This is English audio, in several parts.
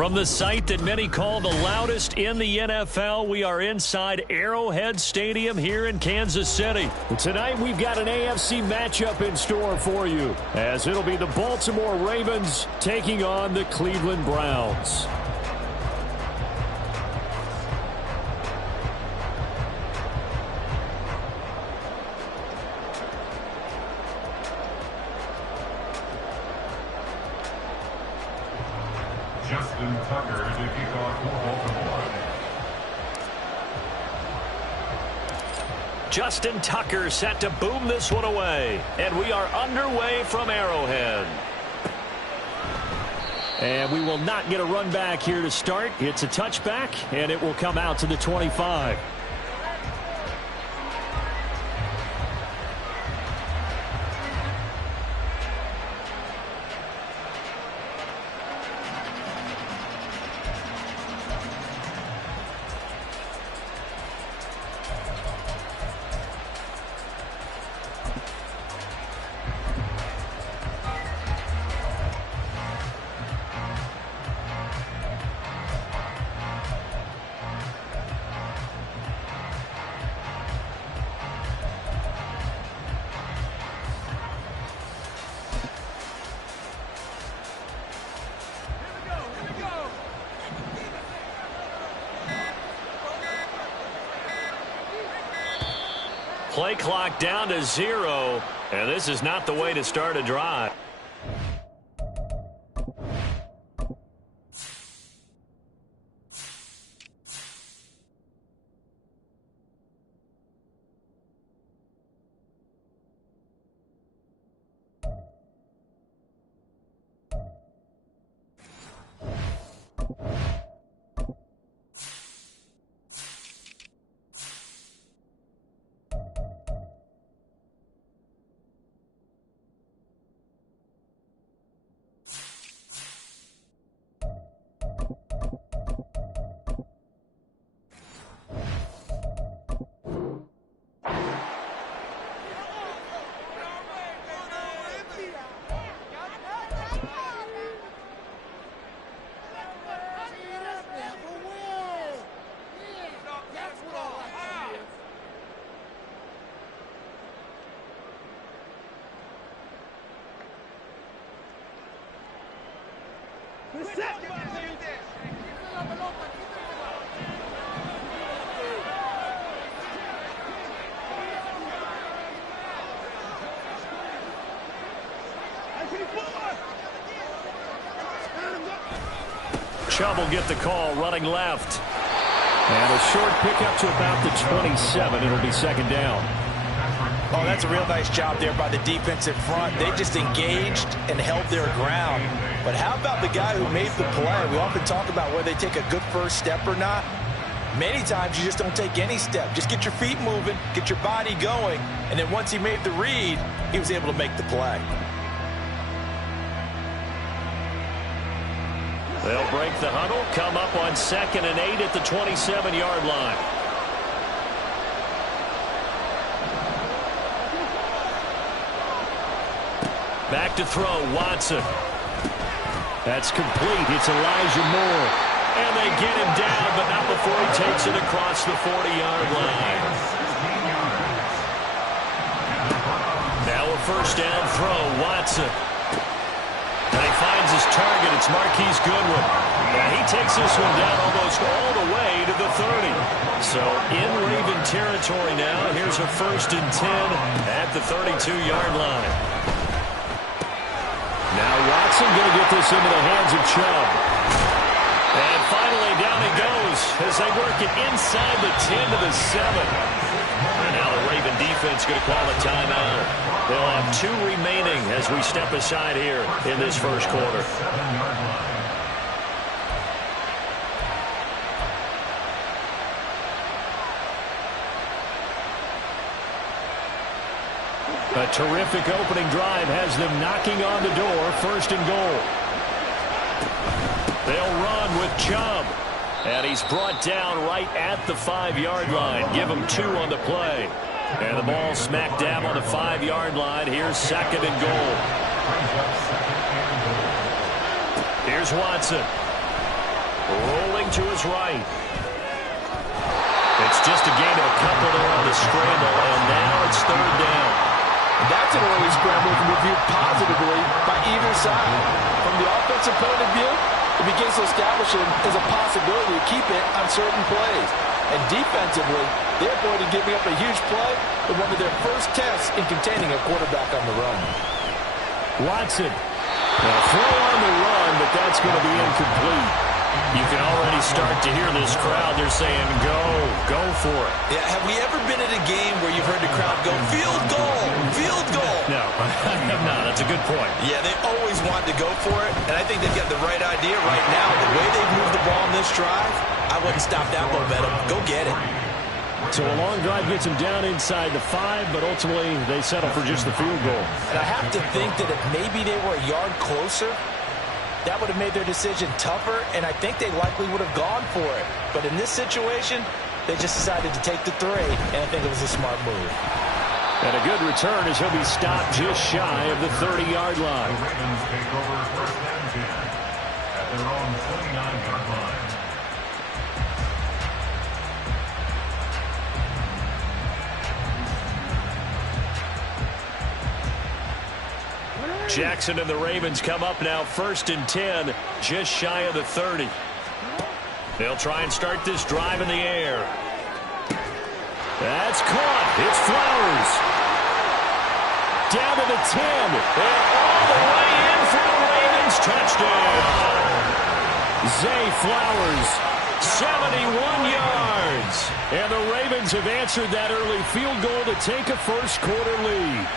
From the site that many call the loudest in the NFL, we are inside Arrowhead Stadium here in Kansas City. Tonight, we've got an AFC matchup in store for you, as it'll be the Baltimore Ravens taking on the Cleveland Browns. Justin Tucker to kick off for Baltimore. Justin Tucker set to boom this one away. And we are underway from Arrowhead. And we will not get a run back here to start. It's a touchback, and it will come out to the 25. Play clock down to 0, and this is not the way to start a drive. Chubb will get the call running left. And a short pickup to about the 27. It'll be second down. Oh, that's a real nice job there by the defensive front. They just engaged and held their ground. But how about the guy who made the play? We often talk about whether they take a good first step or not. Many times you just don't take any step. Just get your feet moving, get your body going, and then once he made the read, he was able to make the play. They'll break the huddle, come up on 2nd and 8 at the 27-yard line. Back to throw, Watson. That's complete. It's Elijah Moore. And they get him down, but not before he takes it across the 40-yard line. Now a first down throw, Watson. And he finds his target. It's Marquise Goodwin. And he takes this one down almost all the way to the 30. So in Raven territory now. Here's a 1st and 10 at the 32-yard line. Now Watson going to get this into the hands of Chubb. And finally down it goes as they work it inside the 10 to the 7. And now the Raven defense going to call a timeout. They'll have 2 remaining as we step aside here in this first quarter. A terrific opening drive has them knocking on the door. First and goal. They'll run with Chubb. And he's brought down right at the 5-yard line. Give him 2 on the play. And the ball smack dab on the 5-yard line. Here's second and goal. Here's Watson. Rolling to his right. It's just a gain of a couple there on the scramble. And now it's third down. That's an early scramble to be viewed positively by either side. From the offensive point of view, it begins to establish it as a possibility to keep it on certain plays. And defensively, they're going to give up a huge play with one of their first tests in containing a quarterback on the run. Watson. Now throw on the run, but that's going to be incomplete. You can already start to hear this crowd. They're saying, go for it. Yeah, have we ever been at a game where you've heard the crowd go, field goal, field goal? No, I have not. That's a good point. Yeah, they always want to go for it, and I think they've got the right idea right now. The way they've moved the ball in this drive, I wouldn't stop that momentum. Go get it. So a long drive gets them down inside the 5, but ultimately they settle for just the field goal. And I have to think that if maybe they were a yard closer, that would have made their decision tougher, and I think they likely would have gone for it. But in this situation, they just decided to take the 3, and I think it was a smart move. And a good return as he'll be stopped just shy of the 30-yard line. The Ravens take over first and 10 at their own 29-yard line. Jackson and the Ravens come up now first and 10, just shy of the 30. They'll try and start this drive in the air. That's caught. It's Flowers. Down to the 10. And all the way in for the Ravens. Touchdown. Zay Flowers, 71 yards. And the Ravens have answered that early field goal to take a first quarter lead.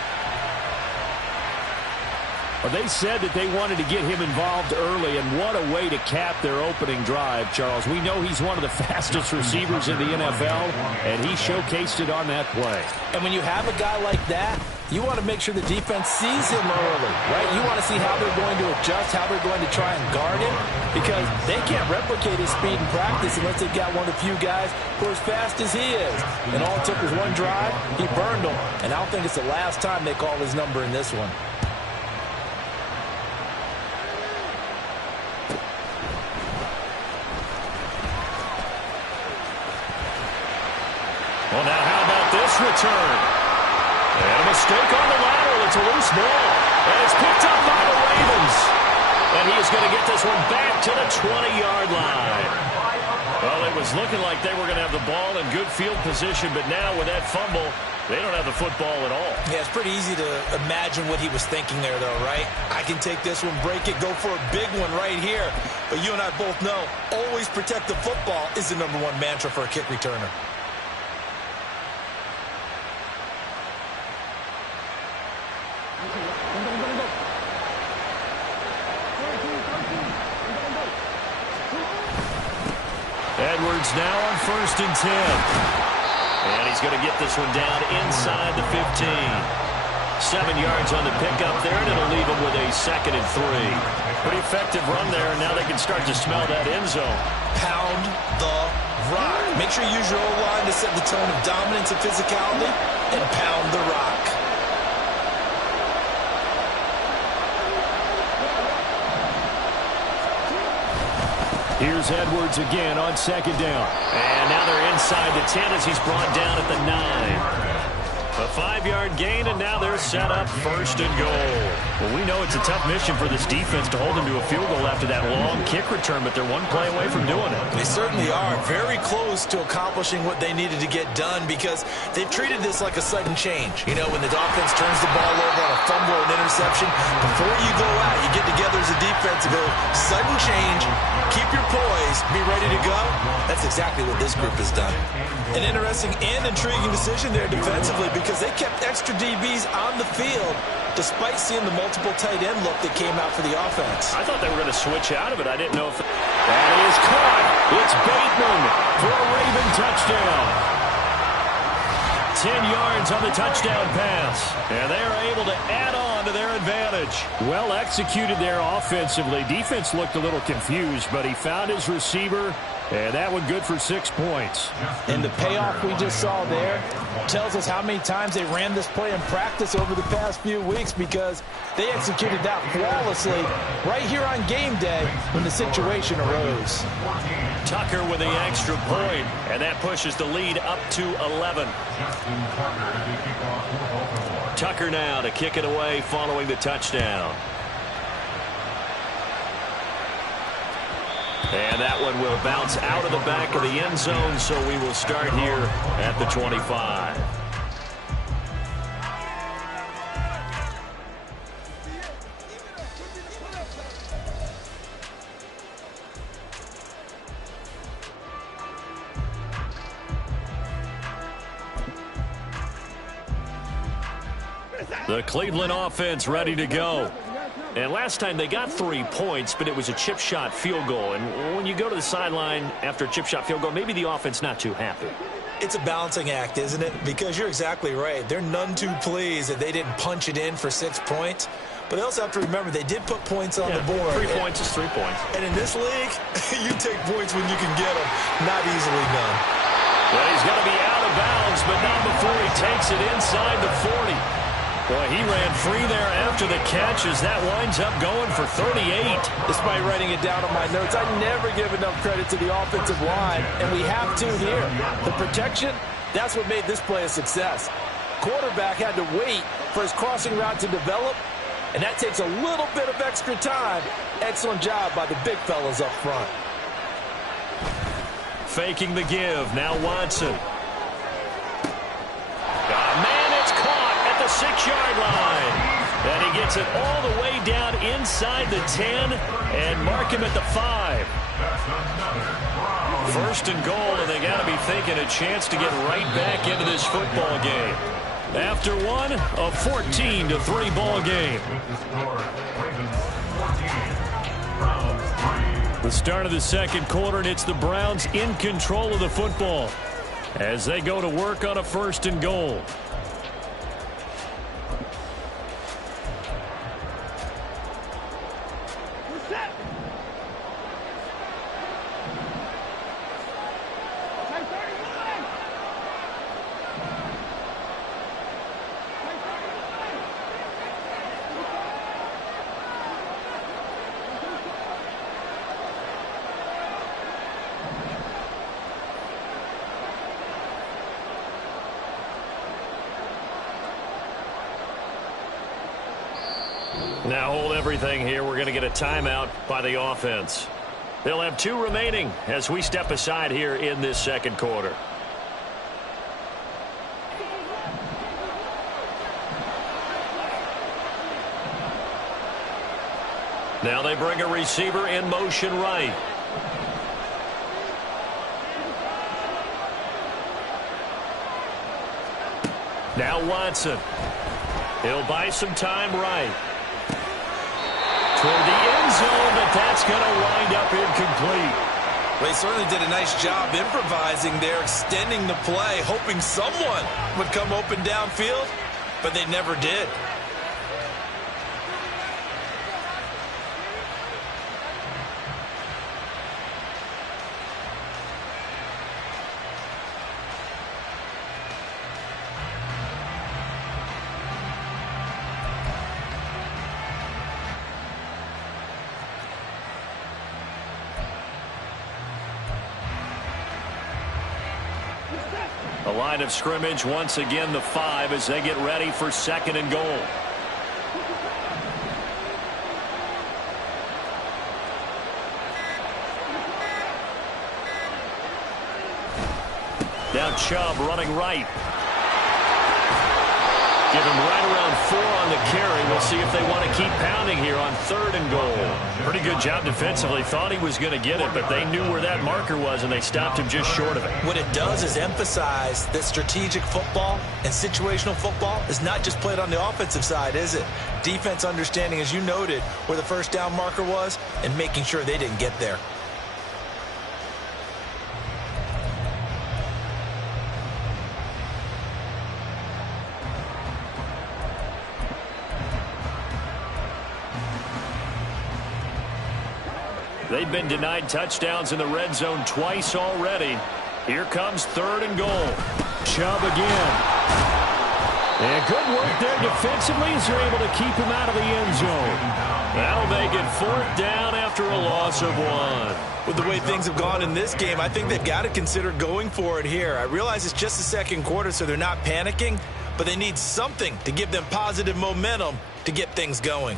Well, they said that they wanted to get him involved early, and what a way to cap their opening drive, Charles. We know he's one of the fastest receivers in the NFL, and he showcased it on that play. And when you have a guy like that, you want to make sure the defense sees him early, right? You want to see how they're going to adjust, how they're going to try and guard him, because they can't replicate his speed in practice unless they've got one of the few guys who are as fast as he is. And all it took was one drive, he burned them, and I don't think it's the last time they call his number in this one. Well, now how about this return? And a mistake on the lateral. It's a loose ball. And it's picked up by the Ravens. And he is going to get this one back to the 20-yard line. Well, it was looking like they were going to have the ball in good field position, but now with that fumble, they don't have the football at all. Yeah, it's pretty easy to imagine what he was thinking there, though, right? I can take this one, break it, go for a big one right here. But you and I both know, always protect the football is the #1 mantra for a kick returner. Edwards now on first and 10. And he's going to get this one down inside the 15. 7 yards on the pickup there, and it'll leave him with a second and 3. Pretty effective run there, and now they can start to smell that end zone. Pound the rock. Make sure you use your O-line to set the tone of dominance and physicality, and pound the rock. Here's Edwards again on second down. And now they're inside the 10 as he's brought down at the 9. A 5-yard gain, and now they're set up first and goal. Well, we know it's a tough mission for this defense to hold them to a field goal after that long kick return, but they're one play away from doing it. They certainly are. Very close to accomplishing what they needed to get done because they've treated this like a sudden change. You know, when the offense turns the ball over on a fumble or an interception. Before you go out, you get together as a defense and go, sudden change, keep your poise, be ready to go. That's exactly what this group has done. An interesting and intriguing decision there defensively because they kept extra DBs on the field despite seeing the multiple tight end look that came out for the offense. I thought they were going to switch out of it. I didn't know if that is caught. It's Bateman for a Raven touchdown. 10 yards on the touchdown pass. And they're able to add on to their advantage. Well executed there offensively. Defense looked a little confused, but he found his receiver, and that one good for 6 points. And the payoff we just saw there tells us how many times they ran this play in practice over the past few weeks because they executed that flawlessly right here on game day when the situation arose. Tucker with the extra point, and that pushes the lead up to 11. Tucker now to kick it away following the touchdown. And that one will bounce out of the back of the end zone, so we will start here at the 25. The Cleveland offense ready to go. And last time they got 3 points, but it was a chip shot field goal. And when you go to the sideline after a chip shot field goal, maybe the offense not too happy. It's a balancing act, isn't it? Because you're exactly right. They're none too pleased that they didn't punch it in for 6 points. But they also have to remember they did put points on the board. 3 points is 3 points. And in this league, you take points when you can get them. Not easily done. Well, he's going to be out of bounds, but not before he takes it inside the 40. Boy, he ran free there after the catch as that winds up going for 38. Despite writing it down on my notes, I never give enough credit to the offensive line, and we have to here. The protection, that's what made this play a success. Quarterback had to wait for his crossing route to develop, and that takes a little bit of extra time. Excellent job by the big fellas up front. Faking the give. Now Watson. Man, it's caught at the 6-yard line. And he gets it all the way down inside the 10 and mark him at the 5. First and goal, and they got to be thinking a chance to get right back into this football game. After one, a 14-3 ball game. The start of the second quarter, and it's the Browns in control of the football as they go to work on a first and goal. Now hold everything here. We're going to get a timeout by the offense. They'll have 2 remaining as we step aside here in this second quarter. Now they bring a receiver in motion right. Now Watson. He'll buy some time right. Toward the end zone, but that's going to wind up incomplete. Well, he certainly did a nice job improvising there, extending the play, hoping someone would come open downfield, but they never did. A line of scrimmage once again the 5 as they get ready for second and goal. Now Chubb running right. Give him right around 4 on the carry. We'll see if they want to keep pounding here on 3rd and goal. Pretty good job defensively. Thought he was going to get it, but they knew where that marker was, and they stopped him just short of it. What it does is emphasize that strategic football and situational football is not just played on the offensive side, is it? Defense understanding, as you noted, where the first down marker was and making sure they didn't get there. They've been denied touchdowns in the red zone twice already. Here comes 3rd and goal. Chubb again. And good work there defensively as they're able to keep him out of the end zone. That'll make it 4th down after a loss of 1. With the way things have gone in this game, I think they've got to consider going for it here. I realize it's just the 2nd quarter, so they're not panicking, but they need something to give them positive momentum to get things going.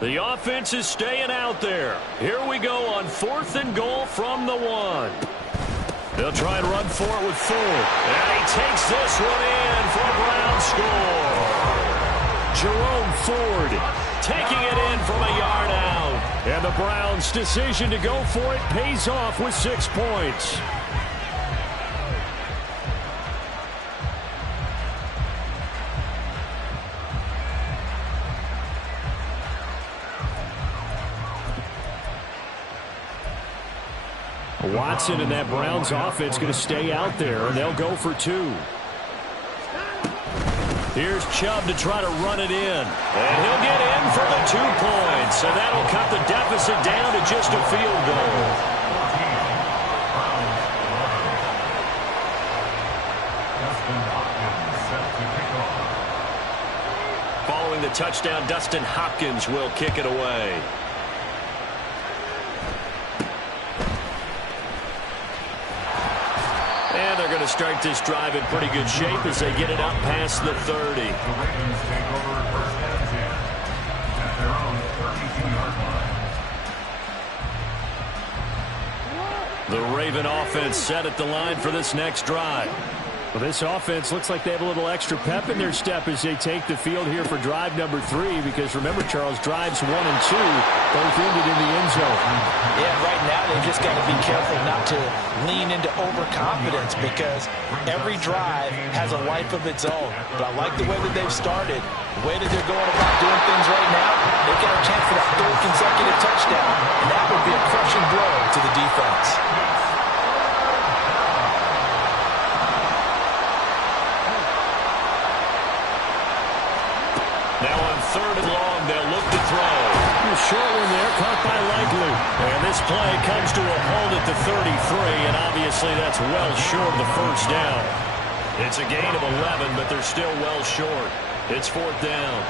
The offense is staying out there. Here we go on 4th and goal from the 1. They'll try and run for it with Ford. And he takes this one in for a Brown score. Jerome Ford taking it in from a yard out. And the Browns' decision to go for it pays off with 6 points. Watson and that Browns offense going to stay out there, and they'll go for 2. Here's Chubb to try to run it in. And he'll get in for the 2 points. And that'll cut the deficit down to just a field goal. Following the touchdown, Dustin Hopkins will kick it away. And they're going to start this drive in pretty good shape as they get it up past the 30. The Ravens take over 1st and 10 at their own 32-yard line. The Raven offense set at the line for this next drive. Well, this offense looks like they have a little extra pep in their step as they take the field here for drive number 3, because remember, Charles, drives 1 and 2 both ended in the end zone. Yeah, right now they've just got to be careful not to lean into overconfidence, because every drive has a life of its own. But I like the way that they've started, the way that they're going about doing things right now. They've got a chance for that 3rd consecutive touchdown, and that would be a crushing blow to the defense. Now on 3rd and long, they'll look to throw. Short one there, caught by Likely. And this play comes to a hold at the 33, and obviously that's well short of the 1st down. It's a gain of 11, but they're still well short. It's 4th down.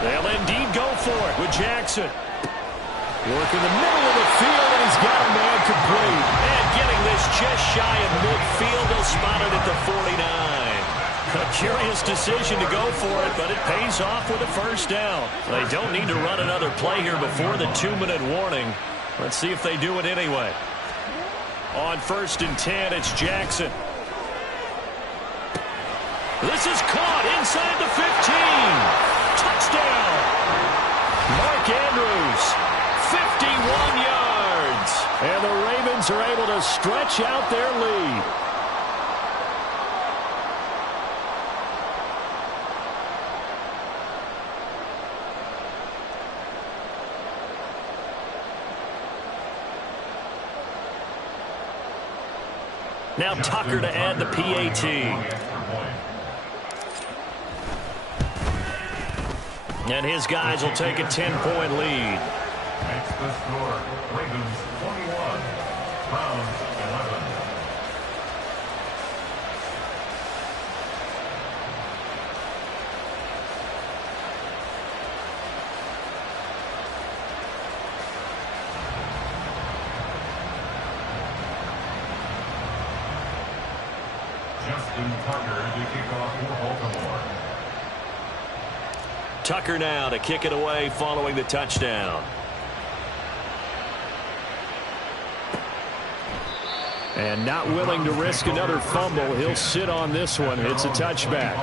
They'll indeed go for it with Jackson. Work in the middle of the field, and he's got a man complete. And getting this just shy of midfield, they'll spot it at the 49. A curious decision to go for it, but it pays off with a 1st down. They don't need to run another play here before the 2-minute warning. Let's see if they do it anyway. On 1st and 10, it's Jackson. This is caught inside the 15. Touchdown! Mark Andrews, 51 yards. And the Ravens are able to stretch out their lead. Now Tucker to add the PAT. And his guys will take a 10-point lead. Makes the score Ravens 21, Browns 11. Justin Tucker to kick off for Baltimore. Tucker now to kick it away following the touchdown. And not willing to risk another fumble. He'll sit on this one. It's a touchback.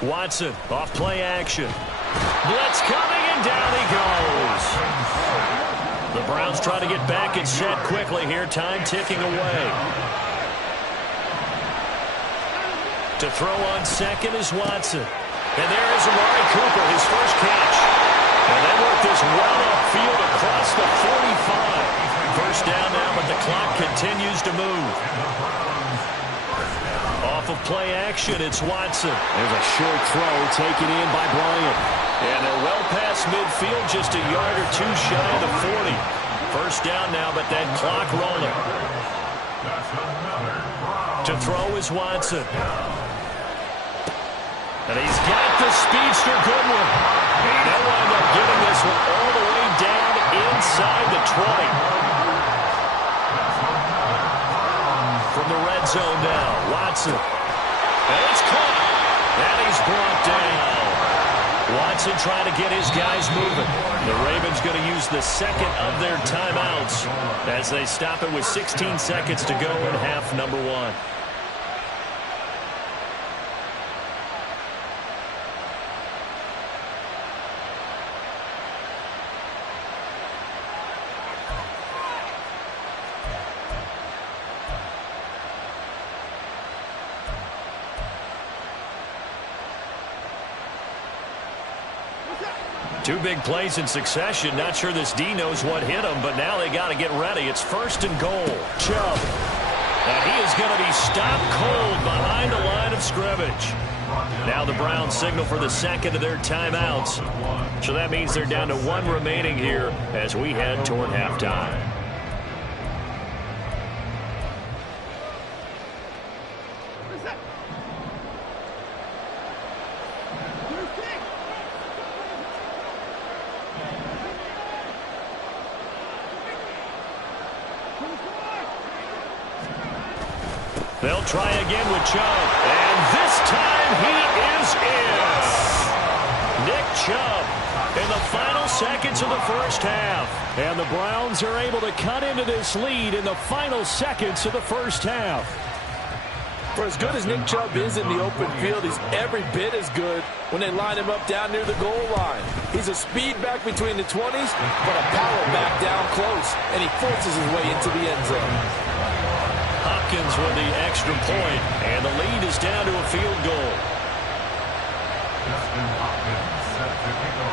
Watson off play action. Blitz coming, and down he goes. The Browns try to get back and set quickly here. Time ticking away. To throw on second is Watson. And there is Amari Cooper, his first catch. And they work this well upfield across the 45. First down now, but the clock continues to move. Off of play action, it's Watson. There's a short throw taken in by Bryant. And they're well past midfield, just a yard or two shy of the 40. First down now, but that clock rolling. To throw is Watson. And he's got the speedster Goodwin. And they'll wind up getting this one all the way down inside the 20. From the red zone now, Watson. And it's caught. And he's brought down. Watson trying to get his guys moving. The Ravens going to use the second of their timeouts as they stop it with 16 seconds to go in half number one. Two big plays in succession. Not sure this D knows what hit him, but now they got to get ready. It's first and goal. Chubb. And he is going to be stopped cold behind the line of scrimmage. Now the Browns signal for the second of their timeouts. So that means they're down to one remaining here as we head toward halftime. They'll try again with Chubb. And this time he is in. Nick Chubb in the final seconds of the first half. And the Browns are able to cut into this lead in the final seconds of the first half. For as good as Nick Chubb is in the open field, he's every bit as good when they line him up down near the goal line. He's a speed back between the 20s, but a power back down close, and he forces his way into the end zone. Hopkins with the extra point, and the lead is down to a field goal.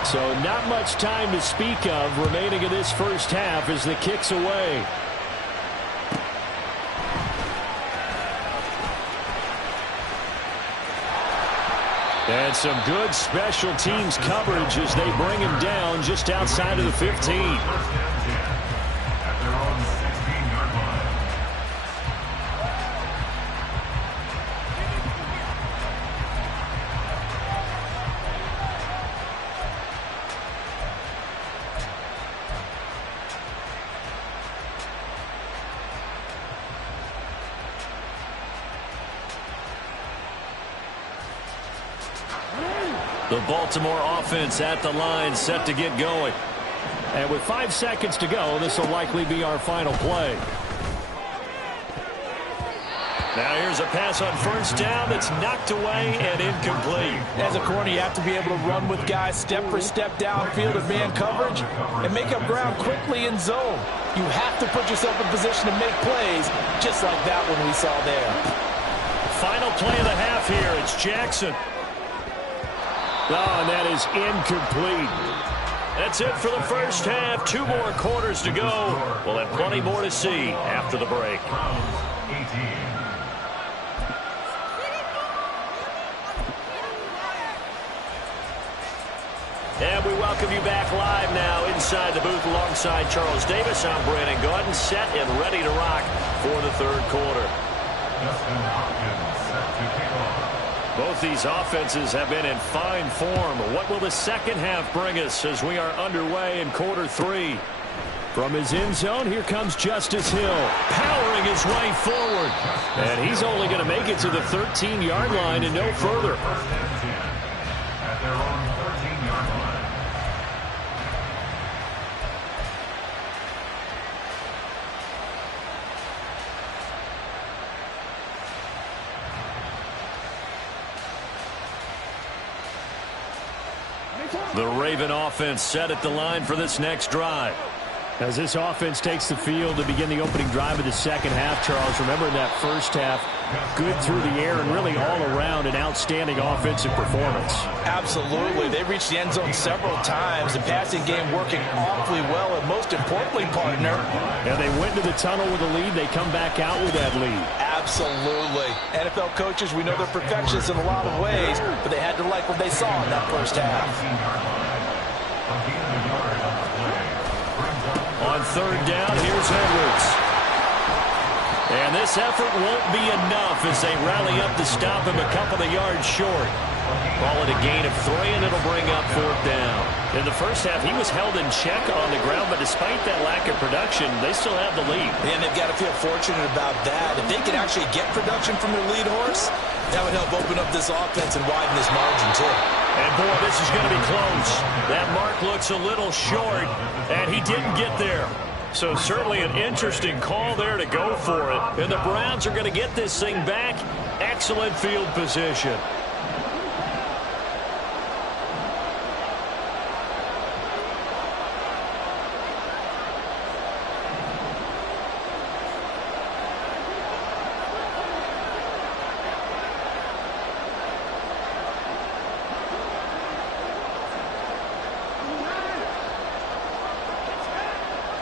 So not much time to speak of remaining in this first half as the kick's away. And some good special teams coverage as they bring him down just outside of the 15. The Baltimore offense at the line, set to get going. And with 5 seconds to go, this will likely be our final play. Now here's a pass on first down that's knocked away and incomplete. As a corner, you have to be able to run with guys step for step downfield of man coverage and make up ground quickly in zone. You have to put yourself in position to make plays, just like that one we saw there. Final play of the half here. It's Jackson. Oh, and that is incomplete. That's it for the first half. 2 more quarters to go. We'll have plenty more to see after the break. And we welcome you back live now inside the booth alongside Charles Davis. I'm Brandon Gaudin, set and ready to rock for the third quarter. Justin Hopkins set to kick off. Both these offenses have been in fine form. What will the second half bring us as we are underway in quarter 3? From his end zone, here comes Justice Hill, powering his way forward. And he's only going to make it to the 13-yard line and no further. First and 10 at their own 13-yard line. The Raven offense set at the line for this next drive. As this offense takes the field to begin the opening drive of the second half, Charles, remember in that first half, good through the air and really all around an outstanding offensive performance. Absolutely. They reached the end zone several times. The passing game working awfully well, and most importantly, partner. And they went to the tunnel with a lead. They come back out with that lead. Absolutely. NFL coaches, we know they're perfectionists in a lot of ways, but they had to like what they saw in that first half. On third down, here's Edwards. And this effort won't be enough as they rally up to stop him a couple of yards short. Call it a gain of 3, and it'll bring up fourth down. In the first half, he was held in check on the ground, but despite that lack of production, they still have the lead. And they've got to feel fortunate about that. If they could actually get production from their lead horse, that would help open up this offense and widen this margin, too. And, boy, this is going to be close. That mark looks a little short, and he didn't get there. So certainly an interesting call there to go for it. And the Browns are going to get this thing back. Excellent field position.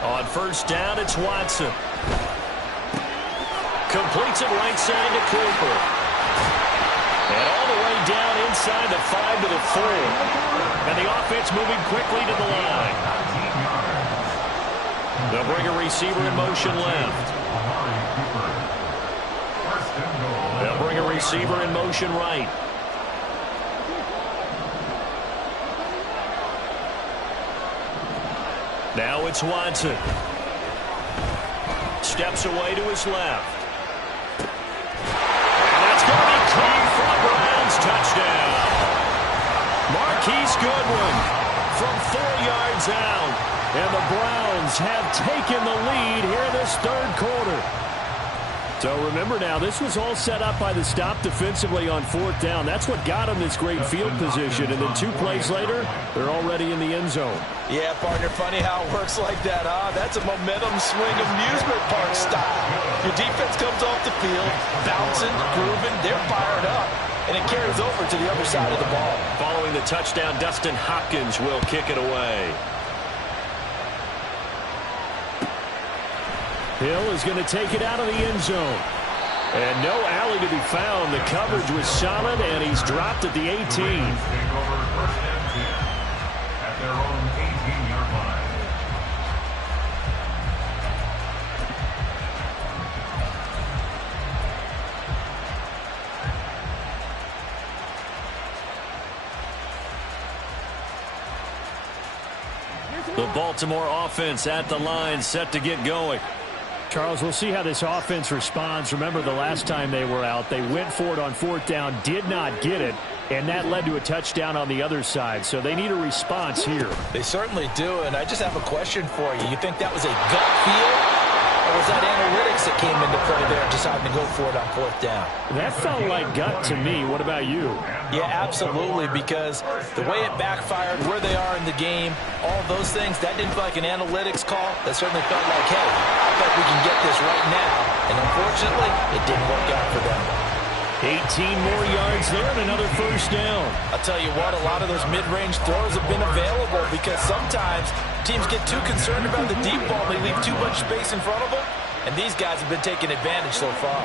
On first down, it's Watson. Completes it right side to Cooper. And all the way down inside the 5 to the 4. And the offense moving quickly to the line. They'll bring a receiver in motion left. They'll bring a receiver in motion right. Now it's Watson. Steps away to his left. And that's going to be caught for the Browns. Touchdown. Marquise Goodwin from 4 yards out. And the Browns have taken the lead here in this third quarter. So remember now, this was all set up by the stop defensively on fourth down. That's what got them this great field position. And then 2 plays later, they're already in the end zone. Yeah, partner, funny how it works like that, huh? That's a momentum swing amusement park style. Your defense comes off the field, bouncing, grooving, they're fired up. And it carries over to the other side of the ball. Following the touchdown, Dustin Hopkins will kick it away. Hill is going to take it out of the end zone. And no alley to be found. The coverage was solid, and he's dropped at the 18. Take over first and 10 at their own 18-yard line. The Baltimore offense at the line, set to get going. Charles, we'll see how this offense responds. Remember, the last time they were out, they went for it on fourth down, did not get it, and that led to a touchdown on the other side. So they need a response here. They certainly do, and I just have a question for you. You think that was a gut feel? Or was that analytics that came into play there, deciding to go for it on fourth down? That felt like gut to me. What about you? Yeah, absolutely, because the way it backfired, where they are in the game, all those things, that didn't feel like an analytics call. That certainly felt like, hey, I bet we can get this right now. And unfortunately, it didn't work out for them. 18 more yards there and another first down. I'll tell you what, a lot of those mid-range throws have been available because sometimes teams get too concerned about the deep ball. They leave too much space in front of them, and these guys have been taking advantage so far.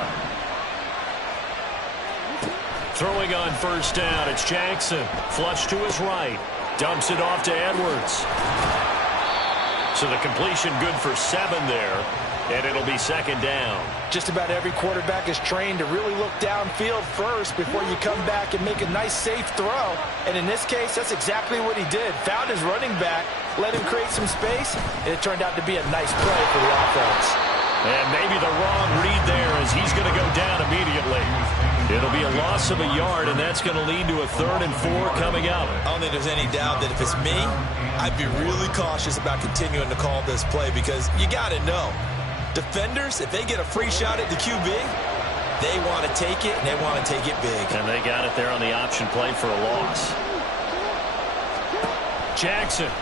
Throwing on first down, it's Jackson. Flush to his right. Dumps it off to Edwards. So the completion good for 7 there. and it'll be second down. Just about every quarterback is trained to really look downfield first before you come back and make a nice, safe throw. And in this case, that's exactly what he did. Found his running back, let him create some space, and it turned out to be a nice play for the offense. And maybe the wrong read there as he's going to go down immediately. It'll be a loss of a yard, and that's going to lead to a 3rd and 4 coming up. I don't think there's any doubt that if it's me, I'd be really cautious about continuing to call this play because you got to know, defenders, if they get a free shot at the QB, they want to take it, and they want to take it big. And they got it there on the option play for a loss. Jackson.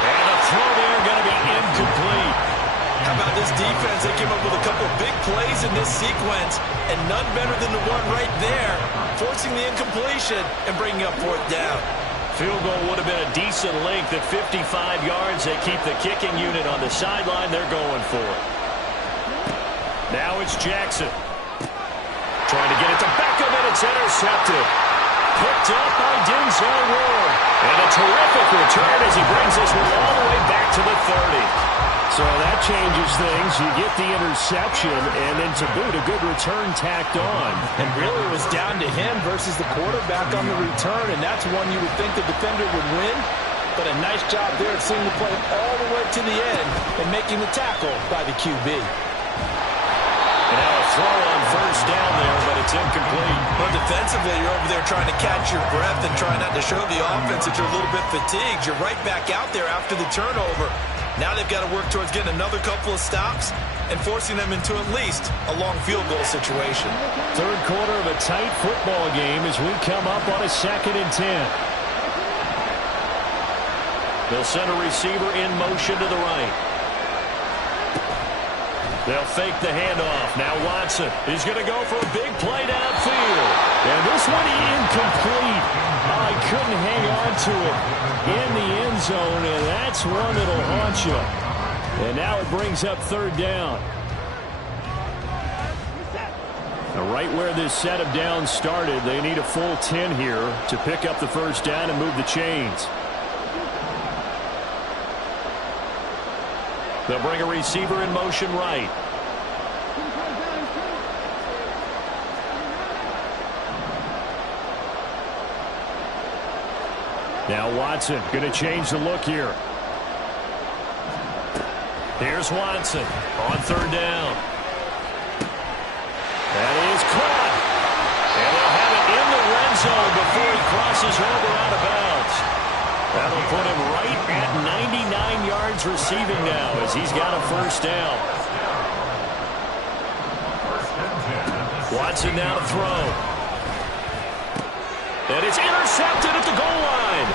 And the throw there going to be incomplete. How about this defense? They came up with a couple of big plays in this sequence, and none better than the one right there, forcing the incompletion and bringing up 4th down. Field goal would have been a decent length at 55 yards. They keep the kicking unit on the sideline. They're going for it. Now it's Jackson. Trying to get it to Beckham, and it's intercepted. Picked up by Denzel Ward. And a terrific return as he brings this one all the way back to the 30. So that changes things. You get the interception, and then to boot, a good return tacked on. And really it was down to him versus the quarterback on the return, and that's one you would think the defender would win. But a nice job there at seeing the play all the way to the end and making the tackle by the QB. And now a throw on 1st down there, but it's incomplete. But defensively, you're over there trying to catch your breath and trying not to show the offense that you're a little bit fatigued. You're right back out there after the turnover. Now they've got to work towards getting another couple of stops and forcing them into at least a long field goal situation. 3rd quarter of a tight football game as we come up on a 2nd and 10. They'll send a receiver in motion to the right. They'll fake the handoff. Now Watson. He's going to go for a big play downfield. And this one incomplete. I couldn't hang on to it in the end zone, and that's one that'll haunt you. And now it brings up 3rd down. Now right where this set of downs started, they need a full 10 here to pick up the 1st down and move the chains. They'll bring a receiver in motion right. Now Watson going to change the look here. Here's Watson on 3rd down. That is caught. And they'll have it in the red zone before he crosses over out of bounds. That'll put him right at 99 yards receiving now as he's got a 1st down. Watson now to throw. And it's intercepted at the goal line.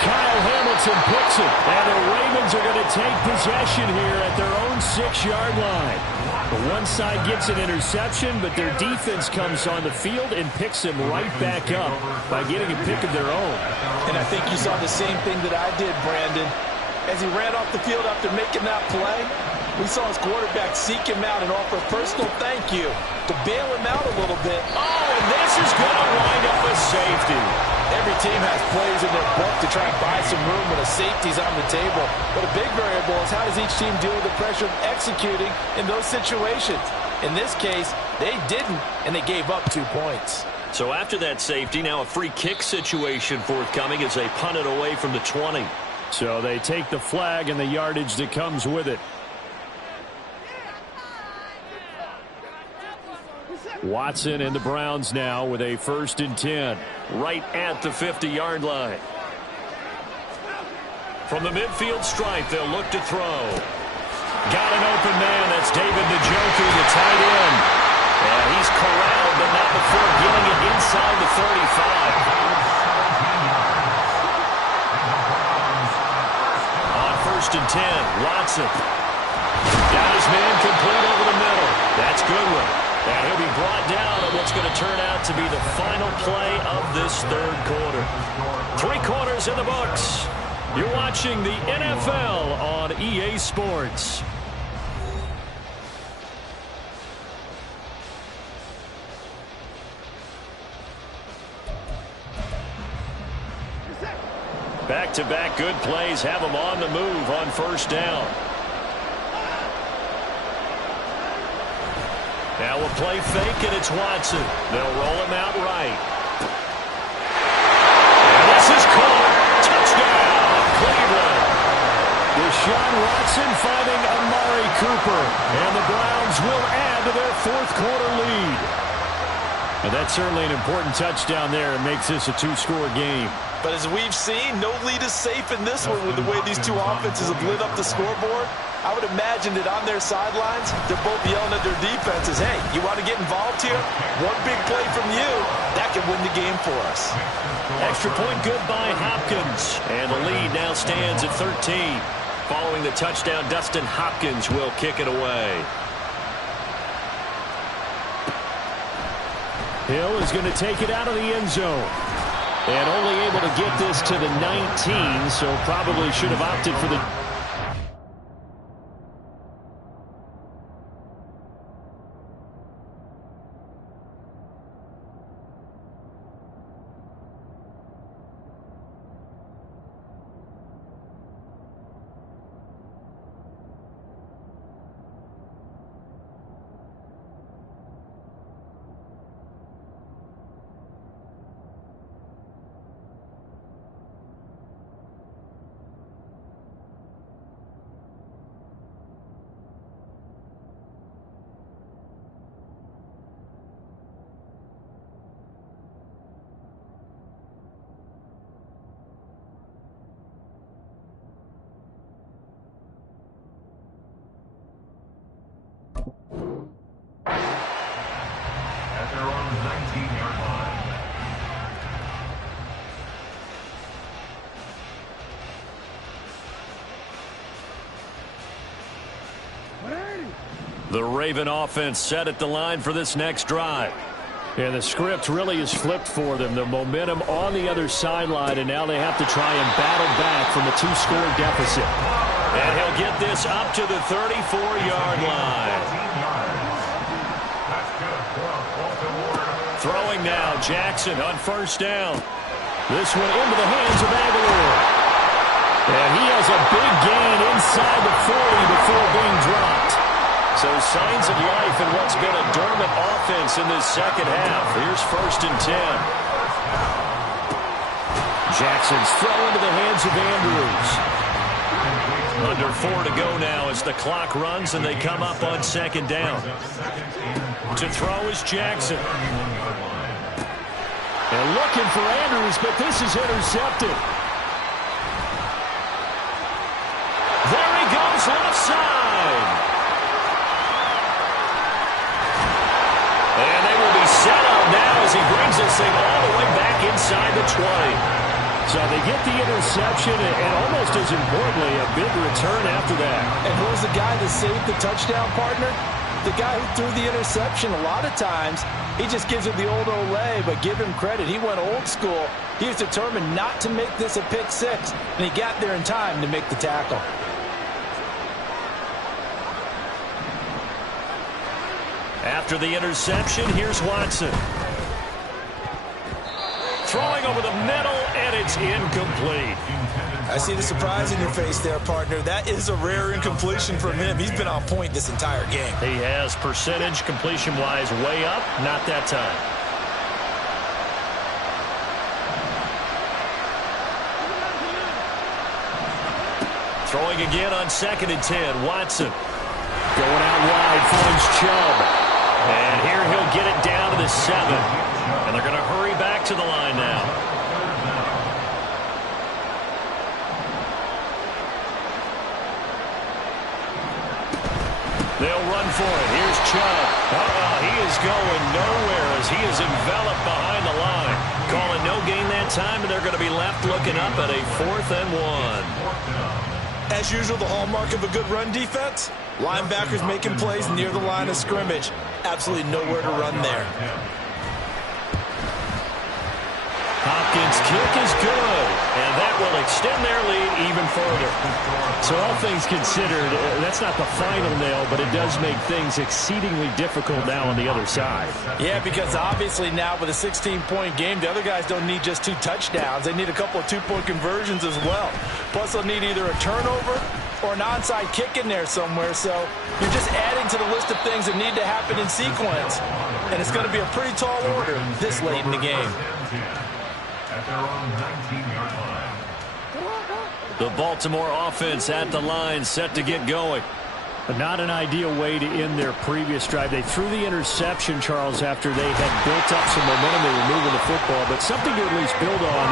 Kyle Hamilton picks it, and the Ravens are going to take possession here at their own 6-yard line. The one side gets an interception, but their defense comes on the field and picks him right back up by getting a pick of their own. And I think you saw the same thing that I did, Brandon. As he ran off the field after making that play, we saw his quarterback seek him out and offer a personal thank you to bail him out a little bit. Oh, and this is going to wind up a safety. Every team has players in their book to try and buy some room when a safety's on the table. But a big variable is how does each team deal with the pressure of executing in those situations. In this case, they didn't, and they gave up 2 points. So after that safety, now a free kick situation forthcoming as they punt it away from the 20. So they take the flag and the yardage that comes with it. Watson and the Browns now with a 1st and 10. Right at the 50-yard line. From the midfield stripe, they'll look to throw. Got an open man. That's David Njoku, the tight end. And he's corralled, but not before getting it inside the 35. On 1st and 10, Watson. Got his man complete over the middle. That's Goodwin. And he'll be brought down at what's going to turn out to be the final play of this 3rd quarter. 3 quarters in the books. You're watching the NFL on EA Sports. Back-to-back good plays have them on the move on first down. Now a play fake, and it's Watson. They'll roll him out right. And this is caught. Touchdown, Cleveland. Deshaun Watson finding Amari Cooper. And the Browns will add to their fourth-quarter lead. And that's certainly an important touchdown there. It makes this a two-score game. But as we've seen, no lead is safe in this one with the way these two offenses have lit up the scoreboard. I would imagine that on their sidelines, they're both yelling at their defenses, hey, you want to get involved here? One big play from you, that can win the game for us. Extra point good by Hopkins. And the lead now stands at 13. Following the touchdown, Dustin Hopkins will kick it away. Hill is going to take it out of the end zone. And only able to get this to the 19, so probably should have opted for the... At their own 19-yard line. The Raven offense set at the line for this next drive. And the script really is flipped for them. The momentum on the other sideline, and now they have to try and battle back from a two-score deficit. And he'll get this up to the 34-yard line. Throwing now, Jackson on first down. This one into the hands of Aguilar. And he has a big gain inside the 40 before being dropped. So signs of life in what's been a dormant offense in this second half. Here's 1st and 10. Jackson's throw into the hands of Andrews. Under 4 to go now as the clock runs and they come up on 2nd down. To throw is Jackson. And looking for Andrews, but this is intercepted. There he goes, left side. And they will be set up now as he brings this thing all the way back inside the 20. So they get the interception, and almost as importantly, a big return after that. And who's the guy that saved the touchdown, partner? The guy who threw the interception. A lot of times, he just gives it the old Olay, but give him credit. He went old school. He was determined not to make this a pick six, and he got there in time to make the tackle. After the interception, here's Watson. Throwing over the middle, and it's incomplete. I see the surprise in your face there, partner. That is a rare incompletion from him. He's been on point this entire game. He has percentage completion-wise way up, not that time. Throwing again on 2nd and 10, Watson. Going out wide, finds Chubb. And here he'll get it down to the 7. And they're going to hurry back to the line now. They'll run for it. Here's Chubb. He is going nowhere as he is enveloped behind the line. Calling no gain that time, and they're going to be left looking up at a 4th and 1. As usual, the hallmark of a good run defense, linebackers making plays near the line of scrimmage. Absolutely nowhere to run there. Hopkins' kick is good. And that will extend their lead even further. So all things considered, that's not the final nail, but it does make things exceedingly difficult now on the other side. Yeah, because obviously now with a 16-point game, the other guys don't need just 2 touchdowns. They need a couple of 2-point conversions as well. Plus, they'll need either a turnover or an onside kick in there somewhere. So you're just adding to the list of things that need to happen in sequence. And it's going to be a pretty tall order this late in the game. At their own 19-yard line. The Baltimore offense at the line, set to get going. But not an ideal way to end their previous drive. They threw the interception, Charles, after they had built up some momentum. They were moving the football, but something to at least build on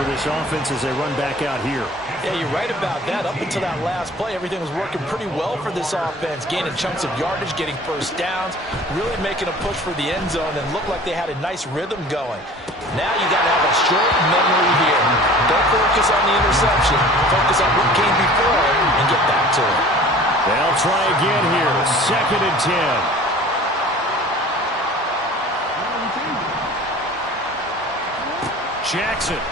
for this offense as they run back out here. Yeah, you're right about that. Up until that last play, everything was working pretty well for this offense, gaining chunks of yardage, getting first downs, really making a push for the end zone, and looked like they had a nice rhythm going. Now you got to have a short memory here. Don't focus on the interception. Focus on what came before and get back to it. They'll try again here. 2nd and 10. Jackson.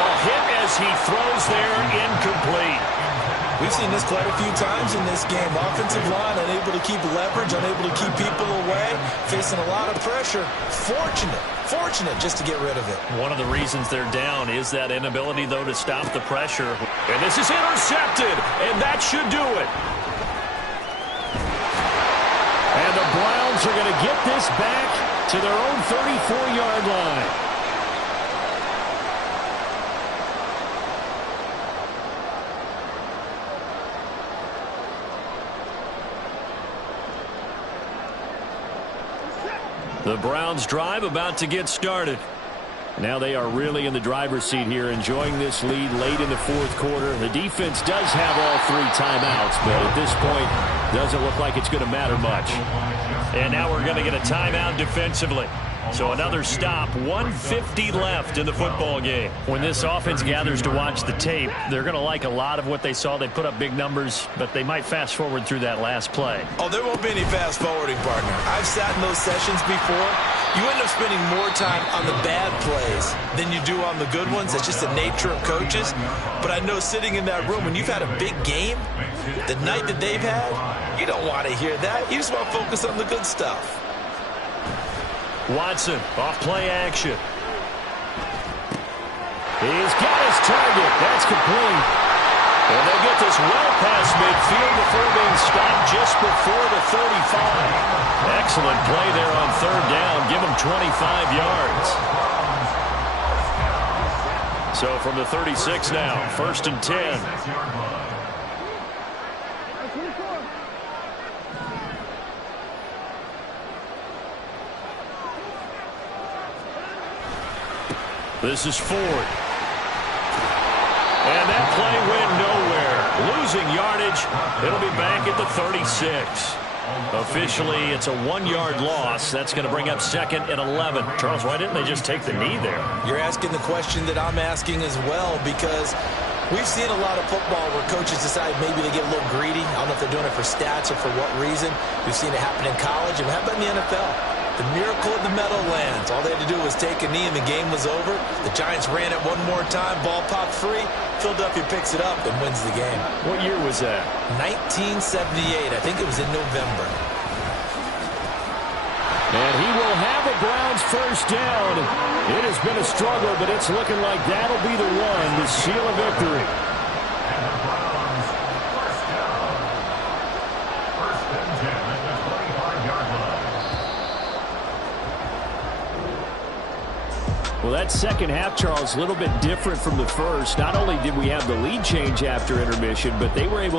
A hit as he throws there, incomplete. We've seen this quite a few times in this game. Offensive line unable to keep leverage, unable to keep people away, facing a lot of pressure. Fortunate just to get rid of it. One of the reasons they're down is that inability, though, to stop the pressure. And this is intercepted, and that should do it. And the Browns are going to get this back to their own 34-yard line. The Browns drive about to get started. Now they are really in the driver's seat here, enjoying this lead late in the 4th quarter. The defense does have all 3 timeouts, but at this point, doesn't look like it's going to matter much. And now we're going to get a timeout defensively. So another stop, 1:50 left in the football game. When this offense gathers to watch the tape, they're going to like a lot of what they saw. They put up big numbers, but they might fast forward through that last play. Oh, there won't be any fast forwarding, partner. I've sat in those sessions before. You end up spending more time on the bad plays than you do on the good ones. That's just the nature of coaches. But I know sitting in that room, when you've had a big game, the night that they've had, you don't want to hear that. You just want to focus on the good stuff. Watson, off play action. He's got his target. That's complete. And they get this well past midfield before being stopped just before the 35. Excellent play there on 3rd down. Give them 25 yards. So from the 36 now, 1st and 10. This is Ford. And that play went nowhere. Losing yardage. It'll be back at the 36. Officially, it's a 1-yard loss. That's going to bring up 2nd and 11. Charles, why didn't they just take the knee there? You're asking the question that I'm asking as well, because we've seen a lot of football where coaches decide maybe they get a little greedy. I don't know if they're doing it for stats or for what reason. We've seen it happen in college. And how about in the NFL? The miracle of the Meadowlands. All they had to do was take a knee and the game was over. The Giants ran it one more time. Ball popped free. Philadelphia picks it up and wins the game. What year was that? 1978. I think it was in November. And he will have the Browns first down. It has been a struggle, but it's looking like that'll be the one to seal a victory. And the Browns, first down. 1st and 10 at the 25-yard line. Well, that second half, Charles, a little bit different from the first. Not only did we have the lead change after intermission, but they were able to